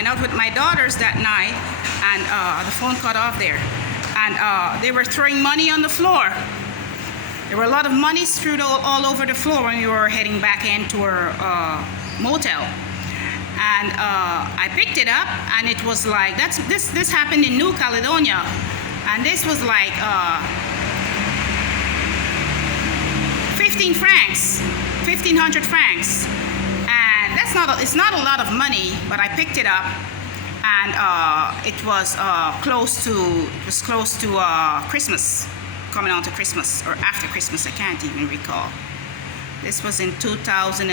went out with my daughters that night, and the phone cut off there. And they were throwing money on the floor. There were a lot of money strewed all over the floor when we were heading back into our motel. And I picked it up, and it was like, this happened in New Caledonia. And this was like 15 francs, 1,500 francs. And it's not a lot of money, but I picked it up, and it was close to Christmas, coming on to Christmas or after Christmas, I can't even recall. This was in 2000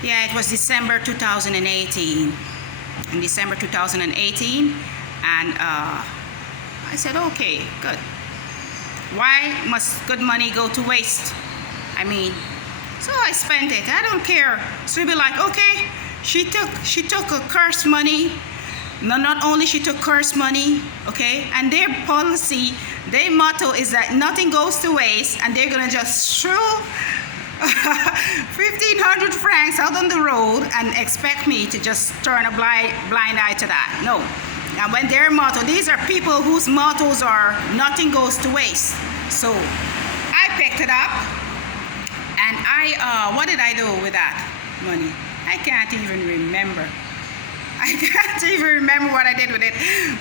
it was December 2018. In December 2018, and I said, okay, good. Why must good money go to waste? I mean, so I spent it. I don't care. So you'll be like, okay, she took a cursed money. No, not only she took cursed money, okay, and their policy, their motto is that nothing goes to waste, and they're gonna just throw 1,500 francs out on the road and expect me to just turn a blind eye to that. No. And when their motto, these are people whose mottos are nothing goes to waste. So I picked it up, and what did I do with that money? I can't even remember. I can't even remember what I did with it.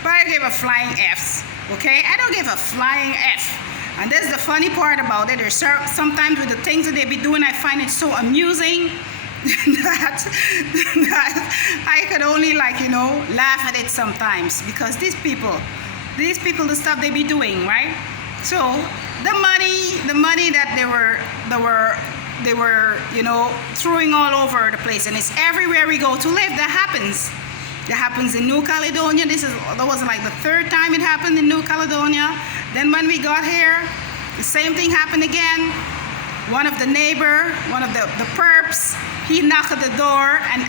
But I gave a flying F. Okay? I don't give a flying F. And that's the funny part about it. There's sometimes with the things that they be doing, I find it so amusing that I could only, like, you know, laugh at it sometimes, because these people, the stuff they be doing, right? So the money that they were, you know, throwing all over the place, and it's everywhere we go to live. That happens. That happens in New Caledonia. That was like the third time it happened in New Caledonia. Then when we got here, the same thing happened again. One of the perps, he knocked at the door and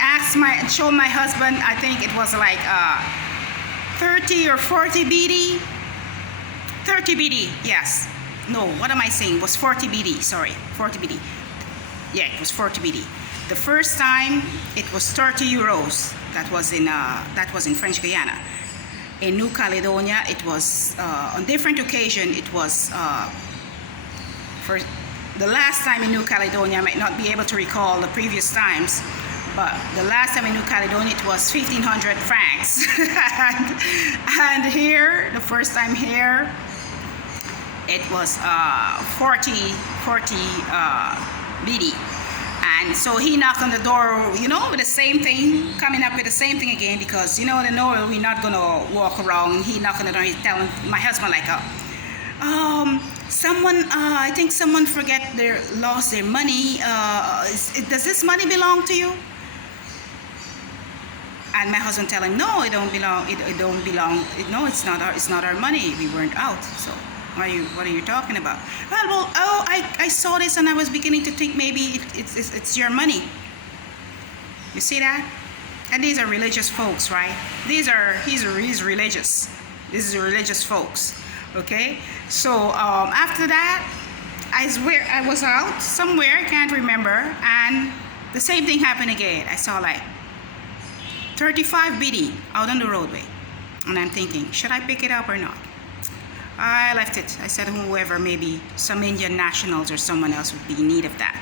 showed my husband, I think it was like 30 or 40 BD. 30 BD, yes. No, what am I saying? It was 40 BD, sorry, 40 BD. Yeah, it was 40 BD. The first time it was 30 euros. That was in French Guiana. In New Caledonia, it was on different occasion. It was for the last time in New Caledonia. I might not be able to recall the previous times, but the last time in New Caledonia it was 1,500 francs. and here, the first time here, it was 40 BD. And so he knocked on the door, you know, with the same thing, coming up with the same thing again, because, you know, they know we're not going to walk around. He knocked on the door, he's telling my husband, like, I think someone lost their money. Does this money belong to you? And my husband telling him, no, it don't belong. No, it's not our money. We weren't out. So what are you talking about? Well, I saw this and I was beginning to think maybe it's your money. You see that? And these are religious folks, right? He's religious. These are religious folks. Okay? So after that, I was out somewhere, I can't remember, and the same thing happened again. I saw like 35 BD out on the roadway, and I'm thinking, should I pick it up or not? I left it. I said, whoever, maybe some Indian nationals or someone else would be in need of that,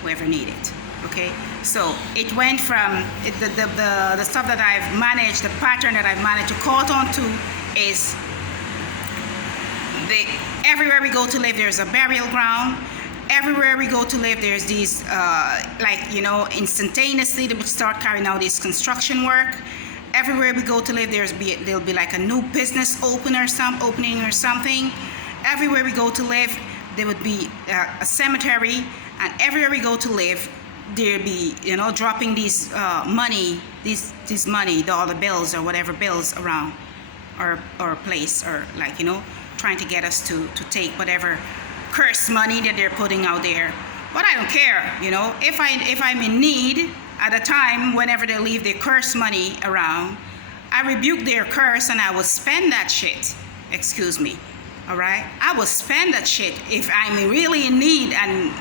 whoever needed it. Okay, so it went from the stuff that I've managed, the pattern that I've managed to caught on to is everywhere we go to live, there's a burial ground. Everywhere we go to live, there's these, like, you know, instantaneously they would start carrying out this construction work. Everywhere we go to live, there'll be like a new business opening or something. Everywhere we go to live, there would be a cemetery, and everywhere we go to live, there'll be, you know, dropping these money, this money, all the bills or whatever bills around our place, or, like, you know, trying to get us to take whatever cursed money that they're putting out there. But I don't care, you know, if I'm in need at a time, whenever they leave their cursed money around, I rebuke their curse and I will spend that shit. Excuse me. All right, I will spend that shit if I'm really in need and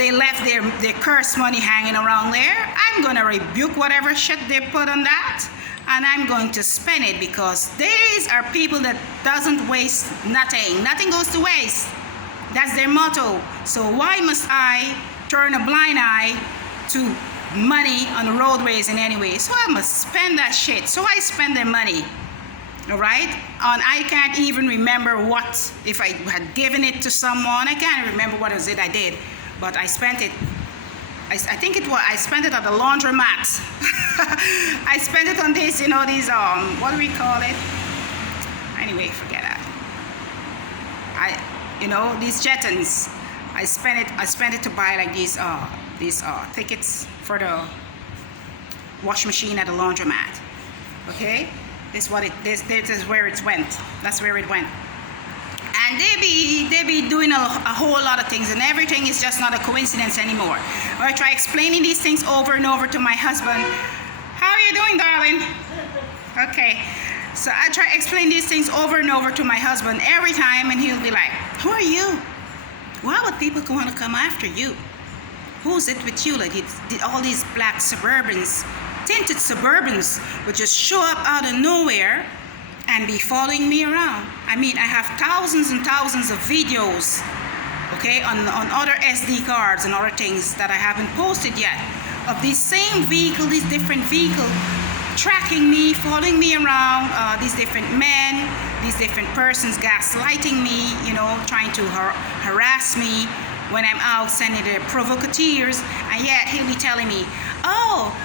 they left their curse money hanging around there, I'm gonna rebuke whatever shit they put on that, and I'm going to spend it, because these are people that doesn't waste nothing. Nothing goes to waste. That's their motto. So why must I turn a blind eye to money on the roadways in any way? So I must spend that shit. So I spend their money. All right? And I can't even remember what, if I had given it to someone. I can't remember what it was I did, but I spent it. I think it was, I spent it at the laundromat. I spent it on this, these, what do we call it? Anyway, forget that. These Jettons. I spent it to buy like these tickets for the wash machine at the laundromat. Okay? This is where it went. That's where it went. And they be doing a whole lot of things, and everything is just not a coincidence anymore. I try explaining these things over and over to my husband. How are you doing, darling? Okay. So I try explain these things over and over to my husband every time, and he'll be like, "Who are you? Why would people want to come after you? Who's it with you? Like all these black Suburbans, tinted Suburbans would just show up out of nowhere and be following me around." I mean, I have thousands and thousands of videos, okay, on other SD cards and other things that I haven't posted yet, of these same vehicle, these different vehicles tracking me, following me around, these different men, these different persons gaslighting me, trying to harass me when I'm out, sending their provocateurs, and yet he'll be telling me, "Oh,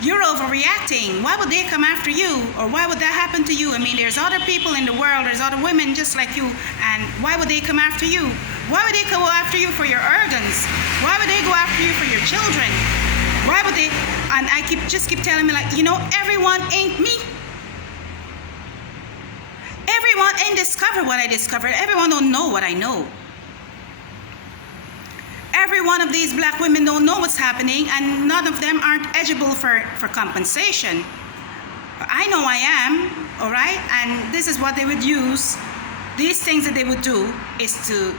you're overreacting. Why would they come after you? Or why would that happen to you? I mean, there's other people in the world, there's other women just like you, and why would they come after you? Why would they go after you for your organs? Why would they go after you for your children? Why would they?" And I keep telling me, like, everyone ain't me. Everyone ain't discovered what I discovered. Everyone don't know what I know. Every one of these black women don't know what's happening, and none of them aren't eligible for compensation. I know I am, all right? And this is what they would use. These things that they would do is to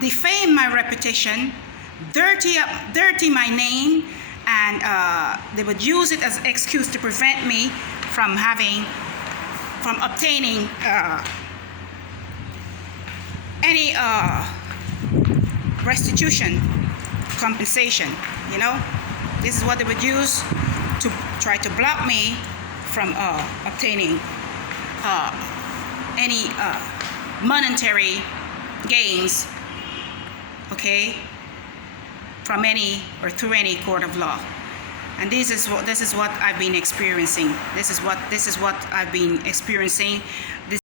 defame my reputation, dirty my name, and they would use it as an excuse to prevent me from obtaining any restitution, compensation. This is what they would use to try to block me from obtaining any monetary gains, okay, from any or through any court of law. And this is what I've been experiencing. This is what I've been experiencing.